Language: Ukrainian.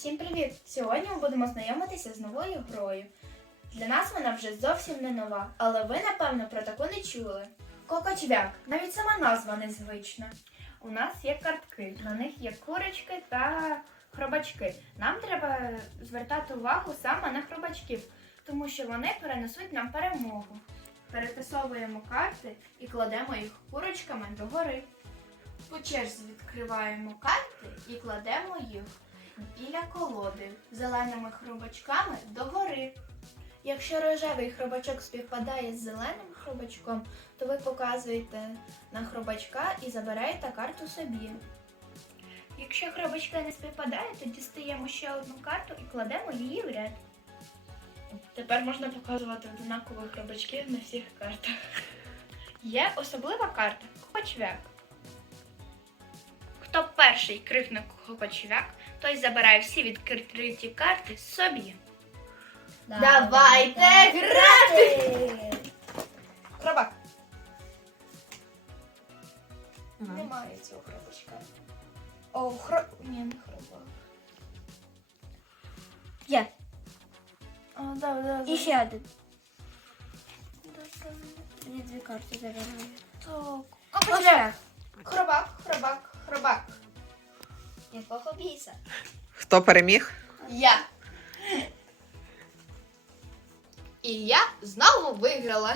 Всім привіт! Сьогодні ми будемо знайомитися з новою грою. Для нас вона вже зовсім не нова, але ви, напевно, про таку не чули. Кокочвяк, навіть сама назва незвична. У нас є картки, на них є курочки та хробачки. Нам треба звертати увагу саме на хробачків, тому що вони перенесуть нам перемогу. Перетасовуємо карти і кладемо їх курочками догори. По черзі відкриваємо карти і кладемо їх біля колоди зеленими хробачками догори. Якщо рожевий хробачок співпадає з зеленим хробачком, то ви показуєте на хробачка і забираєте карту собі. Якщо хробачки не співпадають, то дістаємо ще одну карту і кладемо її в ряд. Тепер можна показувати однакових хробачків на всіх картах. Є особлива карта Копачвяк. Хто перший крикне Копачвяк, той забирає всі відкриті карти собі. Давайте грати! Хробак. Немає цього хробачка. О, хро... Ні, не хробак. Є. О, да, да, І ще один. Да, да. Мені дві карти забираю. Так. Копачвяк. Хробак, хробак, хробак. Якого біса? Хто переміг? Я. І я знову виграла.